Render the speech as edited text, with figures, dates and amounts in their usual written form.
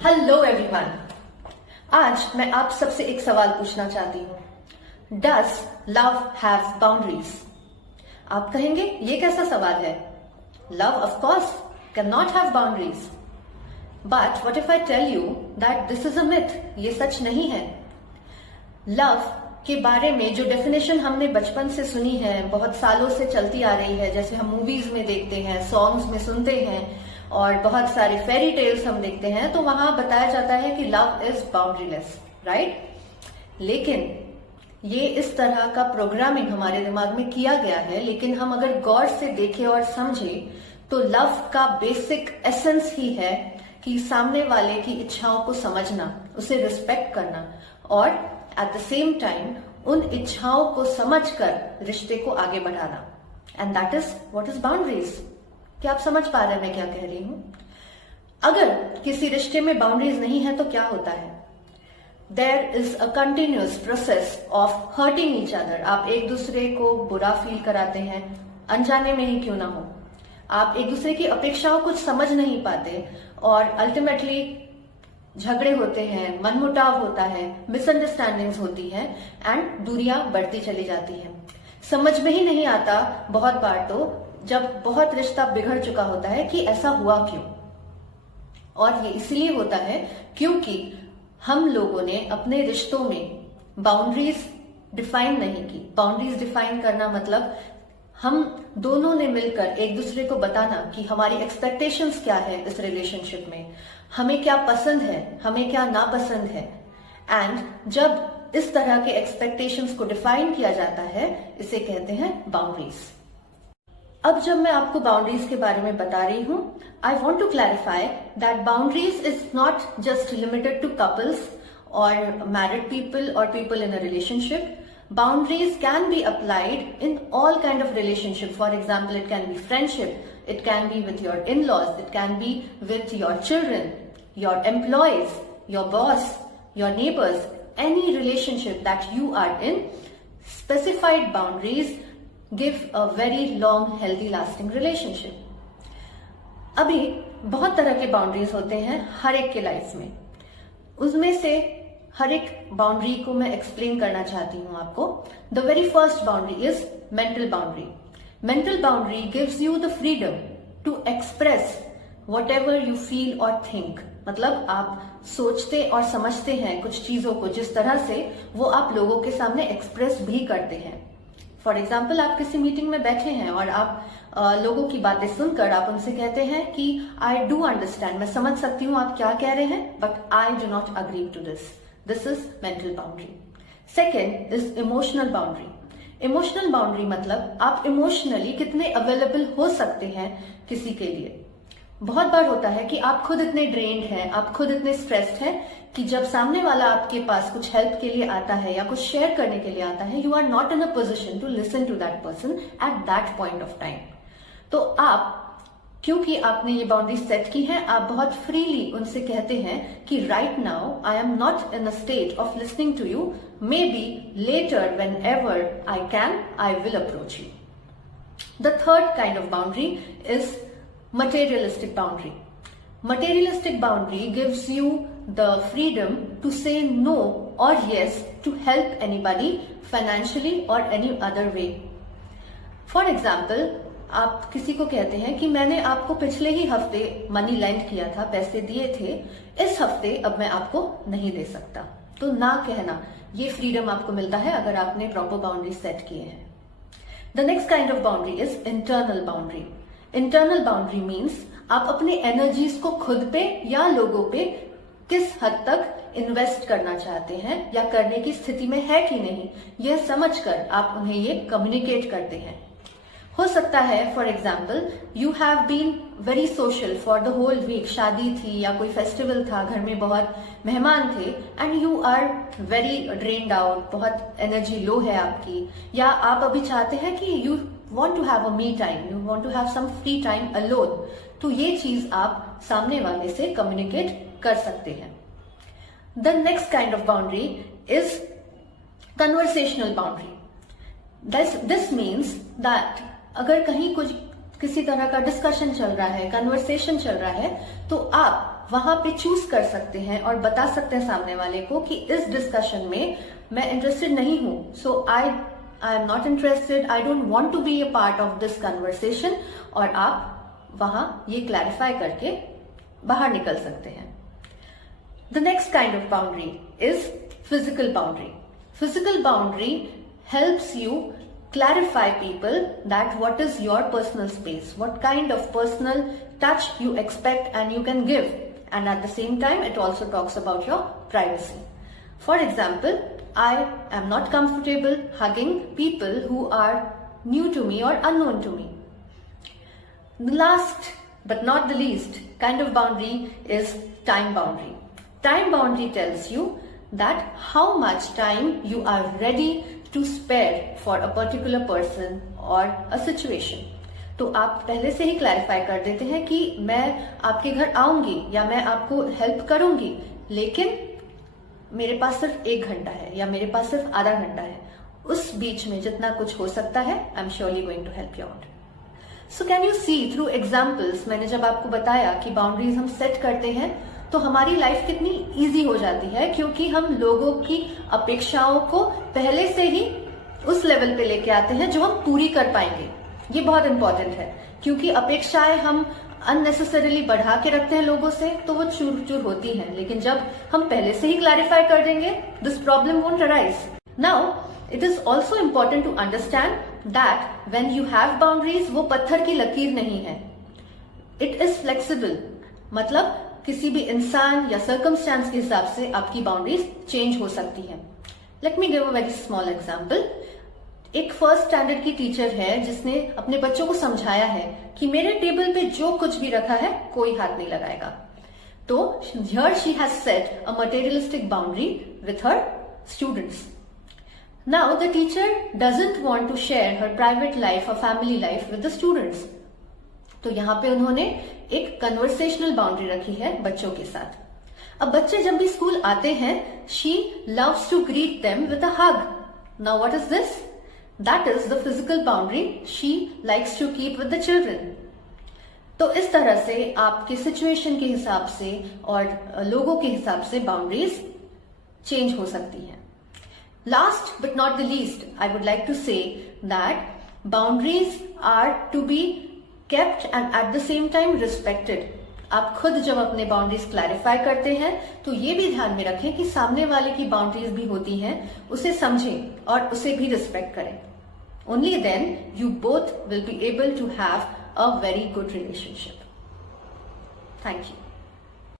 Hello everyone. आज मैं आप सबसे एक सवाल पूछना चाहती हूँ। Does love have boundaries? आप कहेंगे ये कैसा सवाल है? Love of course can not have boundaries. But what if I tell you that this is a myth? ये सच नहीं है। लव के बारे में जो डेफिनेशन हमने बचपन से सुनी है, बहुत सालों से चलती आ रही है, जैसे हम मूवीज में देखते हैं, सॉन्ग्स में सुनते हैं और बहुत सारे फेरी टेल्स हम देखते हैं, तो वहां बताया जाता है कि लव इज बाउंड्रीलेस, राइट? लेकिन ये इस तरह का प्रोग्रामिंग हमारे दिमाग में किया गया है, लेकिन हम अगर गौर से देखें और समझें तो लव का बेसिक एसेंस ही है कि सामने वाले की इच्छाओं को समझना, उसे रिस्पेक्ट करना और एट द सेम टाइम उन इच्छाओं को समझकर रिश्ते को आगे बढ़ाना। And that is what is boundaries. क्या आप समझ पा रहे हैं मैं क्या कह रही हूं? अगर किसी रिश्ते में बाउंड्रीज नहीं है तो क्या होता है? There is a continuous process of hurting each other. आप एक दूसरे को बुरा फील कराते हैं, अनजाने में ही क्यों ना हो। आप एक दूसरे की अपेक्षाओं को समझ नहीं पाते और अल्टीमेटली झगड़े होते हैं, मनमुटाव होता है, मिसअंडरस्टैंडिंग्स होती है एंड दूरियां बढ़ती चली जाती हैं। समझ में ही नहीं आता बहुत बार तो, जब बहुत रिश्ता बिगड़ चुका होता है, कि ऐसा हुआ क्यों। और ये इसलिए होता है क्योंकि हम लोगों ने अपने रिश्तों में बाउंड्रीज डिफाइन नहीं की। बाउंड्रीज डिफाइन करना मतलब हम दोनों ने मिलकर एक दूसरे को बताना कि हमारी एक्सपेक्टेशंस क्या है इस रिलेशनशिप में, हमें क्या पसंद है, हमें क्या नापसंद है। एंड जब इस तरह के एक्सपेक्टेशंस को डिफाइन किया जाता है, इसे कहते हैं बाउंड्रीज। अब जब मैं आपको बाउंड्रीज के बारे में बता रही हूं, I want to clarify that boundaries is not just limited to couples और मैरिड पीपल और people in a relationship. Boundaries can be applied in all kind of relationship. For example, it can be friendship, it can be with your in-laws, it can be with your children, your employees, your boss, your neighbors. Any relationship that you are in, specified boundaries give a very long, healthy, lasting relationship. अभी बहुत तरह के boundaries होते हैं हर एक के life में। उसमें से हर एक बाउंड्री को मैं एक्सप्लेन करना चाहती हूं आपको। The very first boundary is mental boundary. Mental boundary gives you the freedom to express whatever you feel और थिंक. मतलब आप सोचते और समझते हैं कुछ चीजों को जिस तरह से वो आप लोगों के सामने एक्सप्रेस भी करते हैं. फॉर एग्जाम्पल, आप किसी मीटिंग में बैठे हैं और आप लोगों की बातें सुनकर आप उनसे कहते हैं कि आई डू अंडरस्टैंड, मैं समझ सकती हूँ आप क्या कह रहे हैं, but I do not agree to this. This is mental boundary. Second is emotional boundary. Emotional boundary मतलब आप इमोशनली कितने अवेलेबल हो सकते हैं किसी के लिए. बहुत बार होता है कि आप खुद इतने ड्रेन्ड हैं, आप खुद इतने स्ट्रेस्ड हैं कि जब सामने वाला आपके पास कुछ हेल्प के लिए आता है या कुछ शेयर करने के लिए आता है, you are not in a position to listen to that person at that point of time. तो आप, क्योंकि आपने ये बाउंड्री सेट की है, आप बहुत फ्रीली उनसे कहते हैं कि right now I am not in a state of listening to you, maybe later whenever I can I will approach you. The third kind of boundary is materialistic boundary. Materialistic boundary gives you the freedom to say no or yes to help anybody financially or any other way. For example, आप किसी को कहते हैं कि मैंने आपको पिछले ही हफ्ते मनी लेंड किया था, पैसे दिए थे, इस हफ्ते अब मैं आपको नहीं दे सकता. तो ना कहना, ये फ्रीडम आपको मिलता है अगर आपने प्रॉपर बाउंड्री सेट किए हैं. The next kind of boundary is internal boundary. Internal boundary means आप अपने एनर्जीज को खुद पे या लोगों पे किस हद तक इन्वेस्ट करना चाहते हैं या करने की स्थिति में है कि नहीं, यह समझकर आप उन्हें ये कम्युनिकेट करते हैं. हो सकता है for example you have been very social for the whole week, शादी थी या कोई फेस्टिवल था, घर में बहुत मेहमान थे, and you are very drained out, बहुत एनर्जी लो है आपकी, या आप अभी चाहते हैं कि you want to have a me time, you want to have some free time alone. तो ये चीज आप सामने वाले से कम्युनिकेट कर सकते हैं. The next kind of boundary is conversational boundary. This means that अगर कहीं कुछ किसी तरह का डिस्कशन चल रहा है, कन्वर्सेशन चल रहा है, तो आप वहां पे चूज कर सकते हैं और बता सकते हैं सामने वाले को कि इस डिस्कशन में मैं इंटरेस्टेड नहीं हूं, so I am not interested, I don't want to be a part of this conversation, और आप वहां ये क्लैरिफाई करके बाहर निकल सकते हैं। The next kind of boundary is physical boundary. Physical boundary helps you clarify people that what is your personal space, what kind of personal touch you expect and you can give, and at the same time it also talks about your privacy. For example, I am not comfortable hugging people who are new to me or unknown to me. The last but not the least kind of boundary is time boundary. Time boundary tells you that how much time you are ready to spare for a particular person or a situation. तो आप पहले से ही clarify कर देते हैं कि मैं आपके घर आऊंगी या मैं आपको हेल्प करूंगी, लेकिन मेरे पास सिर्फ 1 घंटा है या मेरे पास सिर्फ आधा घंटा है, उस बीच में जितना कुछ हो सकता है I am surely going to help you out. So can you see through examples, मैंने जब आपको बताया कि बाउंड्रीज हम सेट करते हैं तो हमारी लाइफ कितनी इजी हो जाती है, क्योंकि हम लोगों की अपेक्षाओं को पहले से ही उस लेवल पे लेके आते हैं जो हम पूरी कर पाएंगे। ये बहुत इंपॉर्टेंट है, क्योंकि अपेक्षाएं हम अननेसेसरीली बढ़ा के रखते हैं लोगों से तो वो चूर चूर होती हैं, लेकिन जब हम पहले से ही क्लैरिफाई कर देंगे this problem won't arise. Now it is also important to understand that when you have boundaries, वो पत्थर की लकीर नहीं है, इट इज फ्लेक्सिबल। मतलब किसी भी इंसान या सर्कमस्टेंस के हिसाब से आपकी बाउंड्रीज चेंज हो सकती है। Let me give a very small example. एक फर्स्ट स्टैंडर्ड की टीचर है जिसने अपने बच्चों को समझाया है कि मेरे टेबल पे जो कुछ भी रखा है कोई हाथ नहीं लगाएगा। तो here she has set a materialistic boundary with her students. Now the teacher doesn't want to share her private life और family life with the students. तो यहाँ पे उन्होंने एक कन्वर्सेशनल बाउंड्री रखी है बच्चों के साथ। अब बच्चे जब भी स्कूल आते हैं, she loves to greet them with a hug. Now what is this? That is the physical boundary she likes to keep with the children. तो इस तरह से आपके सिचुएशन के हिसाब से और लोगों के हिसाब से बाउंड्रीज चेंज हो सकती हैं। Last but not the least, I would like to say that boundaries are to be kept and at the same time respected. आप खुद जब अपने बाउंड्रीज क्लैरिफाई करते हैं तो ये भी ध्यान में रखें कि सामने वाले की बाउंड्रीज भी होती हैं, उसे समझें और उसे भी रिस्पेक्ट करें। Only then you both will be able to have a very good relationship. Thank you.